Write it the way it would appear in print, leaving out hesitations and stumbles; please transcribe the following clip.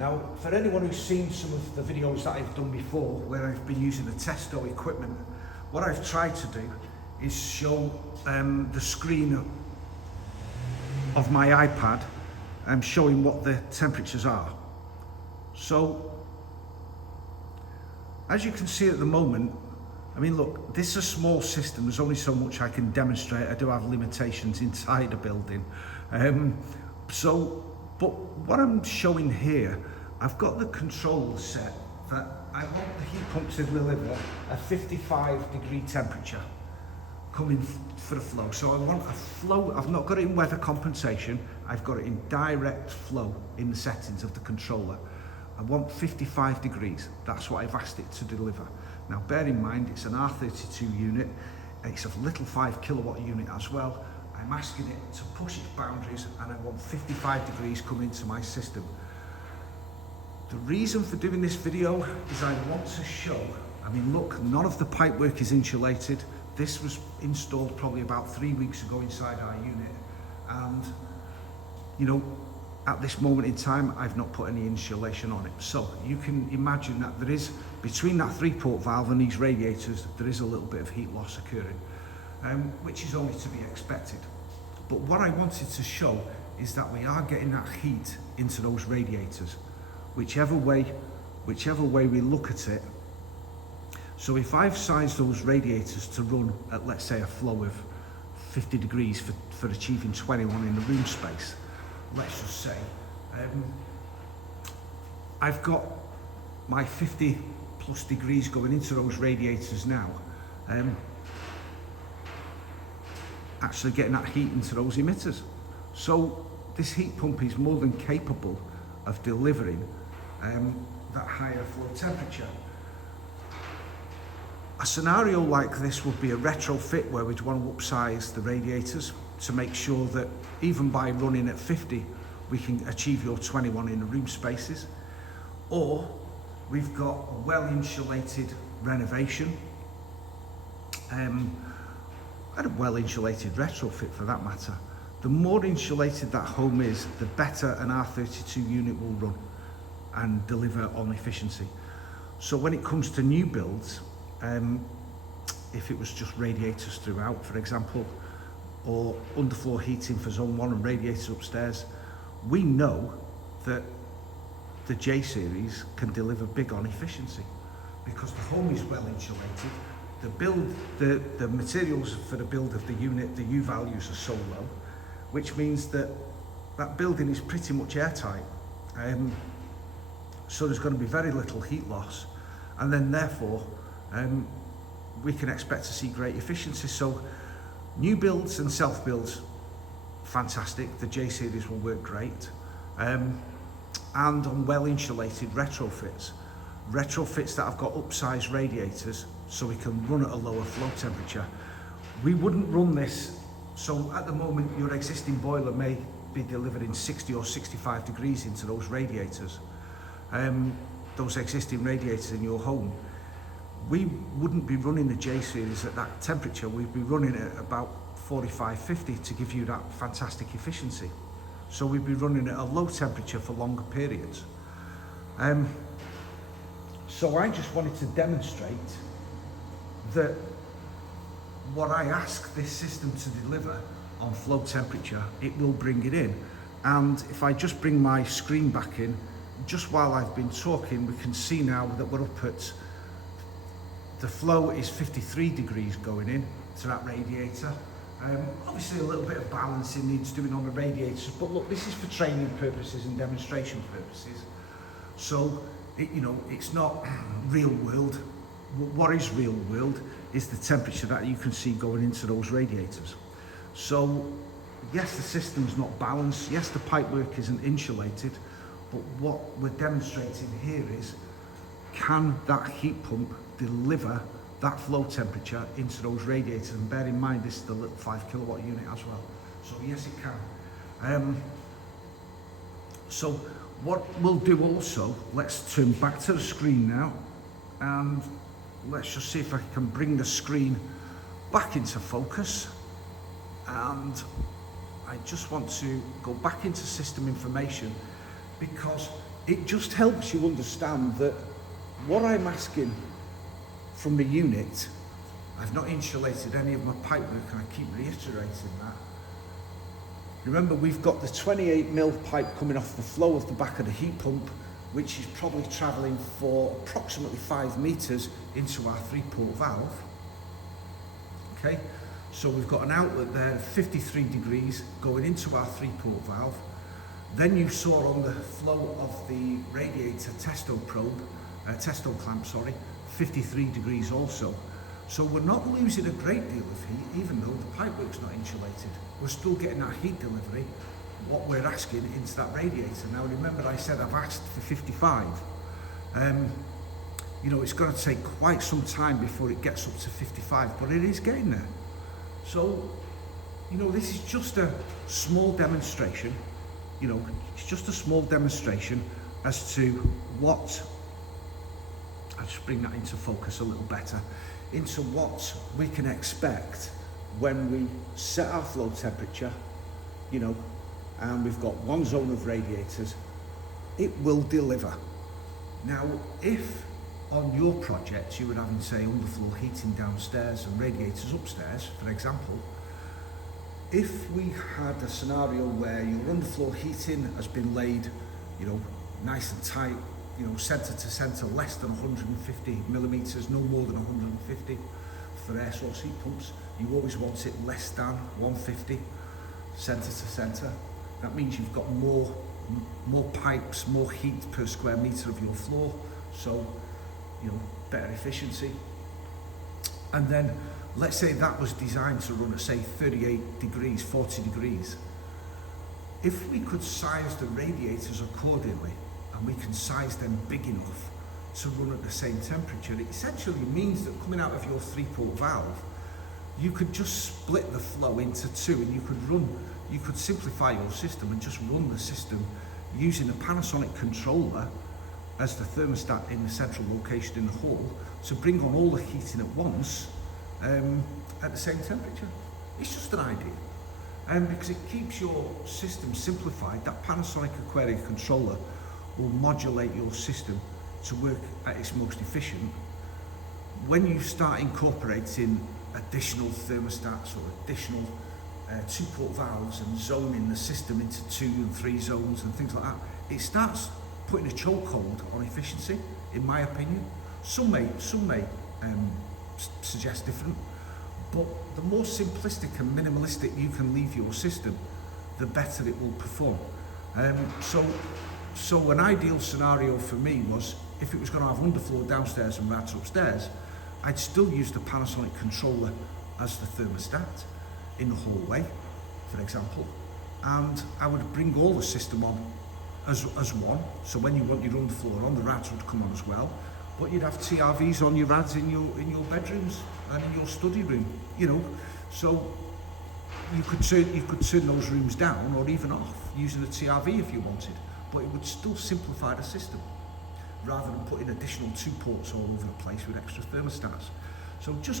Now, for anyone who's seen some of the videos that I've done before, where I've been using the Testo equipment, what I've tried to do is show the screen of my iPad and showing what the temperatures are. So, as you can see at the moment, I mean, look, this is a small system. There's only so much I can demonstrate. I do have limitations inside a building. But what I'm showing here, I've got the controls set that I want the heat pump to deliver a 55-degree temperature coming for the flow. So I want a flow. I've not got it in weather compensation. I've got it in direct flow in the settings of the controller. I want 55 degrees. That's what I've asked it to deliver. Now, bear in mind, it's an R32 unit. It's a little 5 kilowatt unit as well. I'm asking it to push its boundaries, and I want 55 degrees coming into my system. The reason for doing this video is I want to show, I mean, look, none of the pipework is insulated. This was installed probably about 3 weeks ago inside our unit. And, you know, at this moment in time, I've not put any insulation on it. So you can imagine that there is, between that 3-port valve and these radiators, there is a little bit of heat loss occurring, which is only to be expected. But what I wanted to show is that we are getting that heat into those radiators, whichever way we look at it. So if I've sized those radiators to run at, let's say, a flow of 50 degrees for achieving 21 in the room space, let's just say, I've got my 50 plus degrees going into those radiators now, actually getting that heat into those emitters. So this heat pump is more than capable of delivering that higher flow temperature. A scenario like this would be a retrofit where we'd want to upsize the radiators to make sure that even by running at 50, we can achieve your 21 in the room spaces. Or we've got a well-insulated renovation, and a well-insulated retrofit for that matter. The more insulated that home is, the better an R32 unit will run and deliver on efficiency. So when it comes to new builds, if it was just radiators throughout, for example, or underfloor heating for zone 1 and radiators upstairs, we know that the J Series can deliver big on efficiency because the home is well insulated. The materials for the build of the unit, the U values are so low, which means that that building is pretty much airtight. So there's going to be very little heat loss, and then therefore we can expect to see great efficiency. So new builds and self builds, fantastic. The J Series will work great. And on well insulated retrofits that have got upsized radiators so we can run at a lower flow temperature. We wouldn't run this, so at the moment your existing boiler may be delivering 60 or 65 degrees into those radiators, those existing radiators in your home. We wouldn't be running the J Series at that temperature. We'd be running it at about 45, 50 to give you that fantastic efficiency. So we'd be running at a low temperature for longer periods. So I just wanted to demonstrate that what I ask this system to deliver on flow temperature, it will bring it in. And if I just bring my screen back in, just while I've been talking, we can see now that we're up at, the flow is 53 degrees going in to that radiator. Obviously a little bit of balancing needs doing on the radiators, but look, this is for training purposes and demonstration purposes. So, it's not real world. What is real world is the temperature that you can see going into those radiators. So, yes, the system's not balanced. Yes, the pipework isn't insulated, but what we're demonstrating here is, can that heat pump deliver that flow temperature into those radiators? And bear in mind, this is the little 5 kilowatt unit as well. So yes, it can. So what we'll do also, let's turn back to the screen now, and let's just see if I can bring the screen back into focus. And I just want to go back into system information, because it just helps you understand that what I'm asking from the unit, I've not insulated any of my pipework, and I keep reiterating that. Remember, we've got the 28mm pipe coming off the flow of the back of the heat pump, which is probably travelling for approximately 5 metres into our 3-port valve. Okay, so we've got an outlet there, 53 degrees, going into our 3-port valve. Then you saw on the flow of the radiator Testo clamp, 53 degrees also. So we're not losing a great deal of heat, even though the pipework's not insulated. We're still getting our heat delivery, what we're asking, into that radiator. Now remember, I said I've asked for 55. You know, it's going to take quite some time before it gets up to 55, but it is getting there. So, you know, this is just a small demonstration. You know, it's just a small demonstration as to what, I'll just bring that into focus a little better, into what we can expect when we set our flow temperature, you know, and we've got one zone of radiators. It will deliver. Now, if on your project you were having, say, underfloor heating downstairs and radiators upstairs, for example, if we had a scenario where your underfloor heating has been laid, you know, nice and tight, you know, centre to centre, less than 150 millimetres, no more than 150 for air source heat pumps. You always want it less than 150 centre to centre. That means you've got more pipes, more heat per square metre of your floor, so, you know, better efficiency. And then let's say that was designed to run at, say, 38 degrees, 40 degrees. If we could size the radiators accordingly, and we can size them big enough to run at the same temperature, it essentially means that coming out of your 3-port valve, you could just split the flow into 2, and you could simplify your system and just run the system using a Panasonic controller as the thermostat in the central location in the hall to bring on all the heating at once at the same temperature. It's just an idea. Because it keeps your system simplified. That Panasonic Aquarea controller will modulate your system to work at its most efficient. When you start incorporating additional thermostats or additional 2-port valves and zoning the system into 2 and 3 zones and things like that, it starts putting a chokehold on efficiency, in my opinion. Some may suggest different, but the more simplistic and minimalistic you can leave your system, the better it will perform. So an ideal scenario for me was, if it was going to have underfloor downstairs and rads upstairs, I'd still use the Panasonic controller as the thermostat in the hallway, for example, and I would bring all the system on as one. So when you want your underfloor on, the rads would come on as well, but you'd have TRVs on your rads in your bedrooms and in your study room, you know. So you could turn those rooms down or even off using a TRV if you wanted, but it would still simplify the system rather than putting additional 2 ports all over the place with extra thermostats. So just